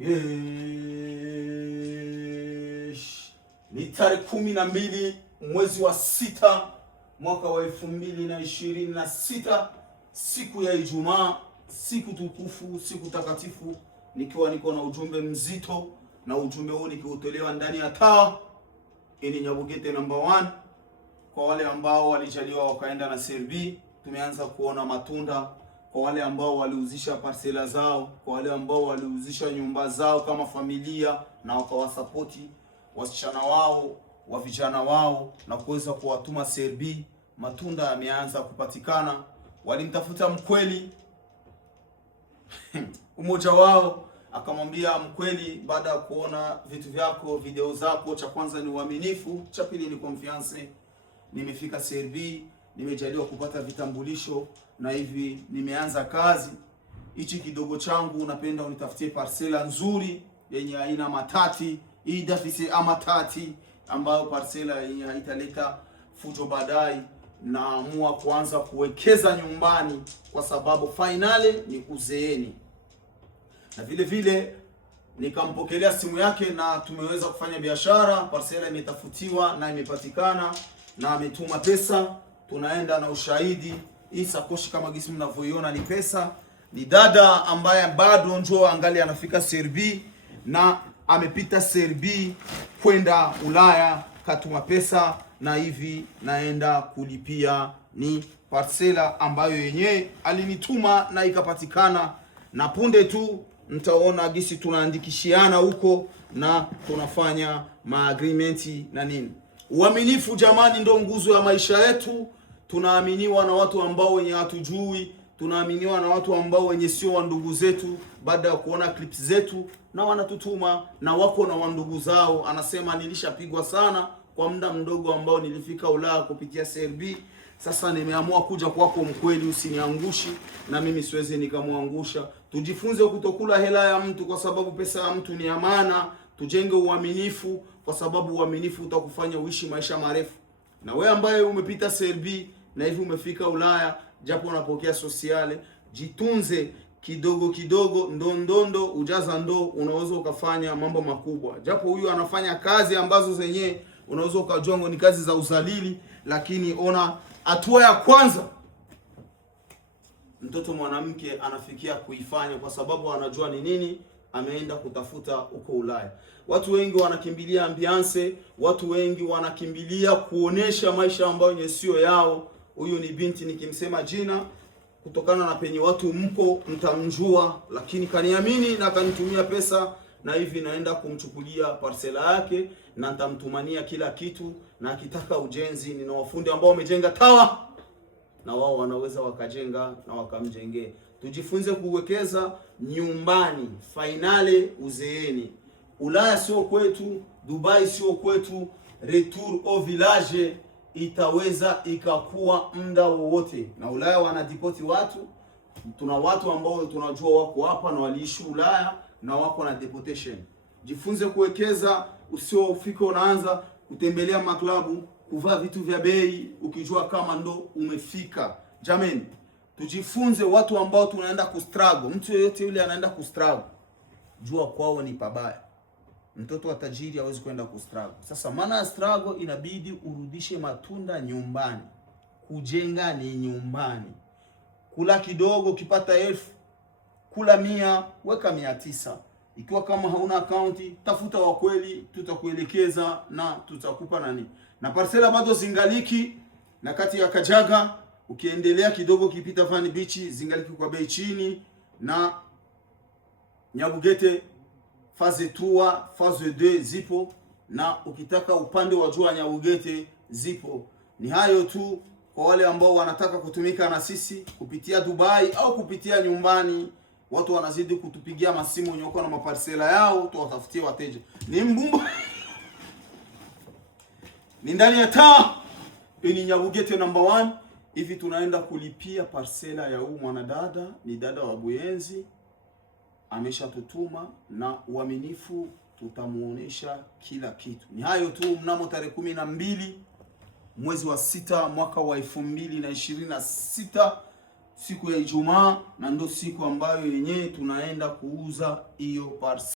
Ni tarehe 12 mwezi wa 6 mwaka wa 2026, siku ya Ijumaa, siku tukufu, siku takatifu, nikiwa niko na ujumbe mzito, na ujumbe huu nikiutolewa ndani ya taa ini Nyabugete number 1. Kwa wale ambao walijaliwa wakaenda na servi, tumeanza kuona matunda. Kwa wale ambao waliuzisha parcela zao, kwa wale ambao waliuzisha nyumba zao kama familia na wakawasapoti wasichana wao, wa vijana wao, na kuweza kuwatuma servi, matunda yameanza kupatikana. Walimtafuta mkweli umoja wao akamwambia mkweli, baada ya kuona vitu vyako, video zako, cha kwanza ni uaminifu, cha pili ni confiance. Nimefika servi, nimejaliwa kupata vitambulisho na hivi nimeanza kazi. Hichi kidogo changu napenda unitafutie parcela nzuri yenye haina matati, hii dafise amatati, ambayo parcela yenye haitaleta fujo baadaye. Naamua kuanza kuwekeza nyumbani kwa sababu finale ni uzeeni. Na vile vile nikampokelea simu yake na tumeweza kufanya biashara. Parcela imetafutiwa na imepatikana na ametuma pesa. Tunaenda na ushahidi. Hii sakoshi kama gisi mnavyoiona ni pesa. Ni dada ambaye bado njoo angali anafika servi, na amepita servi kwenda Ulaya, katuma pesa na hivi naenda kulipia. Ni parcela ambayo yenyewe alinituma na ikapatikana, na punde tu mtaona gisi tunaandikishiana huko na tunafanya maagreementi na nini. Uaminifu jamani, ndo nguzo ya maisha yetu. Tunaaminiwa na watu ambao wenye hatujui, tunaaminiwa na watu ambao wenye sio wa ndugu zetu, baada ya kuona clips zetu na wanatutuma na wako na wandugu zao. Anasema nilishapigwa sana kwa muda mdogo ambao nilifika Ulaya kupitia servi. Sasa nimeamua kuja kwako mkweli, usiniangushi na mimi siwezi nikamwangusha. Tujifunze kutokula hela ya mtu, kwa sababu pesa ya mtu ni amana. Tujenge uaminifu, kwa sababu uaminifu utakufanya uishi maisha marefu. Na wewe ambaye umepita servi na hivi umefika Ulaya, japo unapokea sosiale, jitunze kidogo kidogo, ndondondo ujaza ndo, unaweza ukafanya mambo makubwa. Japo huyu anafanya kazi ambazo zenyewe unaweza ukajua ni kazi za uzalili, lakini ona hatua ya kwanza mtoto mwanamke anafikia kuifanya, kwa sababu anajua ni nini ameenda kutafuta huko Ulaya. Watu wengi wanakimbilia ambiance, watu wengi wanakimbilia kuonesha maisha ambayo sio yao. Huyu ni binti, nikimsema jina kutokana na penye watu mko mtamjua, lakini kaniamini na kanitumia pesa, na hivi naenda kumchukulia parcela yake na nitamtumania kila kitu. Na akitaka ujenzi, nina wafundi ambao wamejenga tawa na wao wanaweza wakajenga na wakamjengee. Tujifunze kuwekeza nyumbani, finale uzeeni. Ulaya sio kwetu, Dubai sio kwetu, retour au village itaweza ikakuwa muda wowote. Na Ulaya wanadipoti watu, tuna watu ambao tunajua wako hapa na waliishi Ulaya na wako na deportation. Jifunze kuwekeza, usio ufike unaanza kutembelea maklabu, kuvaa vitu vya bei ukijua kama ndo umefika. Jamani, tujifunze watu ambao tunaenda kustruggle. Mtu yeyote yule anaenda kustruggle, jua kwao ni pabaya. Mtoto wa tajiri hawezi kwenda kustruggle. Sasa maana ya struggle, inabidi urudishe matunda nyumbani. Kujenga ni nyumbani. Kula kidogo, ukipata 1000, kula 100, weka 900. Ikiwa kama hauna akaunti, tafuta wa kweli, tutakuelekeza na tutakupa nani. Na parcela bado zingaliki, na kati ya Kajaga ukiendelea kidogo kipita Fani Beach zingaliki kwa bei chini, na Nyabugete phase 3, phase 2 zipo, na ukitaka upande wa juu Nyabugete zipo. Ni hayo tu kwa wale ambao wanataka kutumika na sisi kupitia Dubai au kupitia nyumbani. Watu wanazidi kutupigia masimu nyoko na maparcela yao, tuwatafutie wateja. Ni mbumbu ni ndani ya taa ini Nyabugete number 1. Hivi tunaenda kulipia parcela ya huyu mwanadada, ni dada wa Buyenzi, ameshatutuma na uaminifu tutamuonesha kila kitu. Ni hayo tu. Mnamo tarehe 12 mwezi wa 6 mwaka wa 2026, siku ya Ijumaa, na ndo siku ambayo yenyewe tunaenda kuuza hiyo parcela.